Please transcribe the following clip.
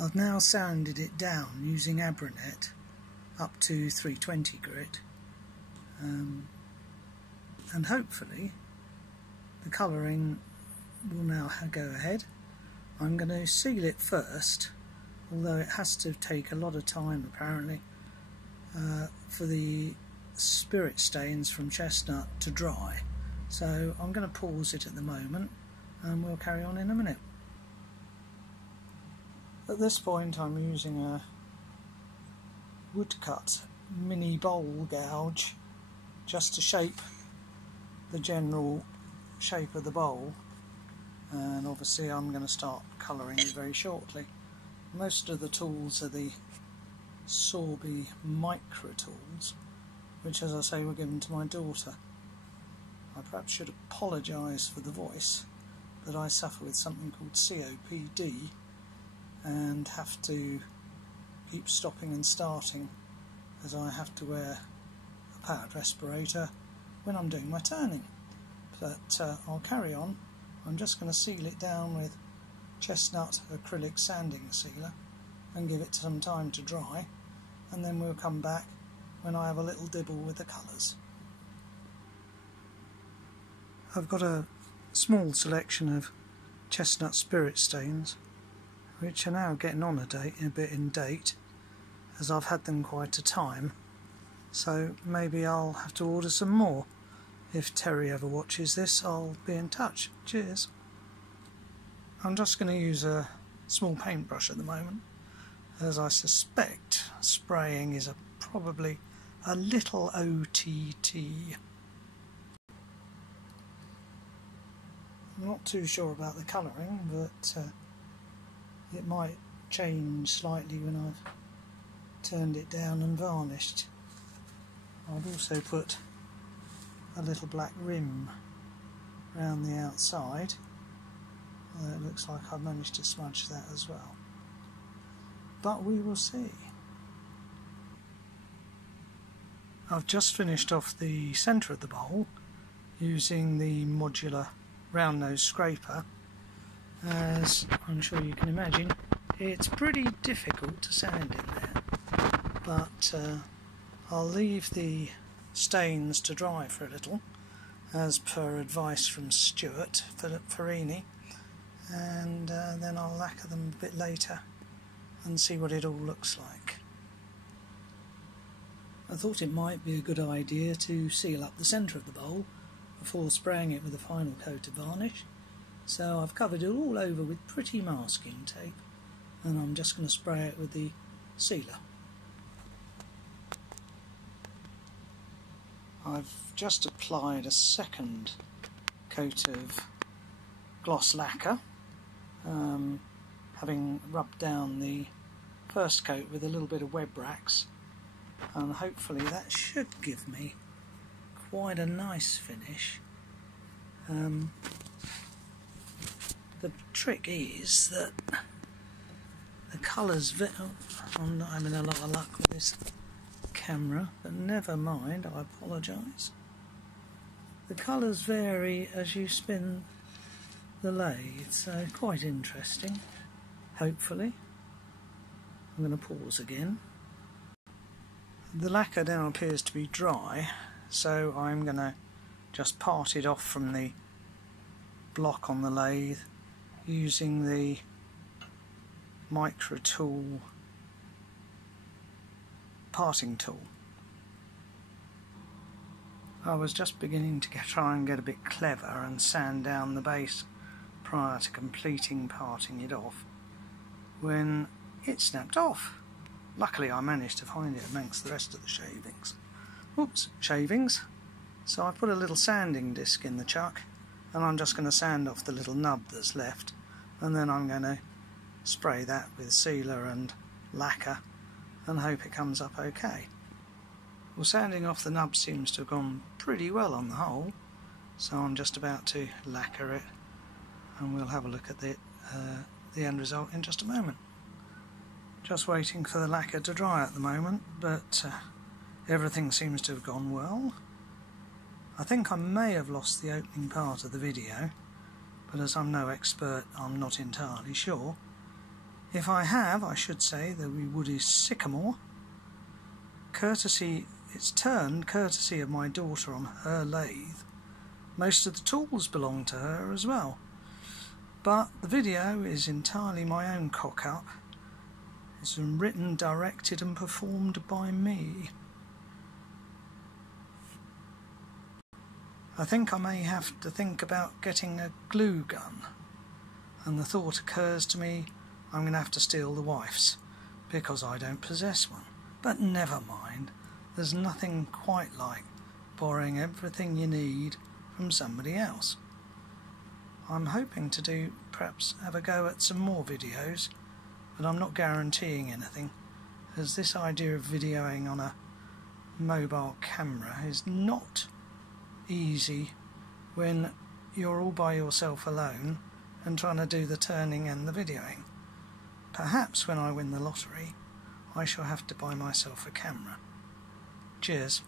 I've now sanded it down using Abranet up to 320 grit, and hopefully the colouring will now go ahead. I'm going to seal it first, although it has to take a lot of time apparently for the spirit stains from chestnut to dry, so I'm going to pause it at the moment and we'll carry on in a minute. At this point I'm using a woodcut mini bowl gouge just to shape the general shape of the bowl, and obviously I'm going to start colouring it very shortly. Most of the tools are the Sorby micro tools, which, as I say, were given to my daughter. I perhaps should apologise for the voice, but I suffer with something called COPD and have to keep stopping and starting as I have to wear a powered respirator when I'm doing my turning. But I'll carry on. I'm just going to seal it down with chestnut acrylic sanding sealer and give it some time to dry, and then we'll come back when I have a little dibble with the colours. I've got a small selection of chestnut spirit stains which are now getting on a bit in date, as I've had them quite a time, so maybe I'll have to order some more. If Terry ever watches this, I'll be in touch. Cheers. I'm just going to use a small paintbrush at the moment, as I suspect spraying is probably a little OTT. I'm not too sure about the colouring, but it might change slightly when I've turned it down and varnished. I've also put a little black rim around the outside, although it looks like I've managed to smudge that as well. But we will see. I've just finished off the centre of the bowl using the modular round nose scraper. As I'm sure you can imagine, it's pretty difficult to sand in there, but I'll leave the stains to dry for a little, as per advice from Stuart Farini, and then I'll lacquer them a bit later and see what it all looks like. I thought it might be a good idea to seal up the centre of the bowl before spraying it with a final coat of varnish, so I've covered it all over with pretty masking tape, and I'm just going to spray it with the sealer. I've just applied a second coat of gloss lacquer, having rubbed down the first coat with a little bit of web wax, and hopefully that should give me quite a nice finish. The trick is that the colours, I'm not having a lot of luck with this camera, but never mind, I apologise. The colours vary as you spin the lathe, so quite interesting. Hopefully. I'm going to pause again. The lacquer now appears to be dry, so I'm going to just part it off from the block on the lathe using the micro tool parting tool. I was just beginning to try and get a bit clever and sand down the base prior to completing parting it off, when it snapped off. Luckily I managed to find it amongst the rest of the shavings. So I put a little sanding disc in the chuck, and I'm just going to sand off the little nub that's left, and then I'm going to spray that with sealer and lacquer and hope it comes up okay. Well, sanding off the nub seems to have gone pretty well on the whole, so I'm just about to lacquer it, and we'll have a look at the end result in just a moment. Just waiting for the lacquer to dry at the moment, but everything seems to have gone well. I think I may have lost the opening part of the video, but as I'm no expert, I'm not entirely sure. If I have, I should say, the woody sycamore. It's turned courtesy of my daughter on her lathe. Most of the tools belong to her as well. But the video is entirely my own cock-up. It's written, directed and performed by me. I think I may have to think about getting a glue gun, and the thought occurs to me I'm going to have to steal the wife's, because I don't possess one. But never mind, there's nothing quite like borrowing everything you need from somebody else. I'm hoping to perhaps have a go at some more videos, but I'm not guaranteeing anything, as this idea of videoing on a mobile camera is not easy when you're all by yourself alone and trying to do the turning and the videoing. Perhaps when I win the lottery I shall have to buy myself a camera. Cheers.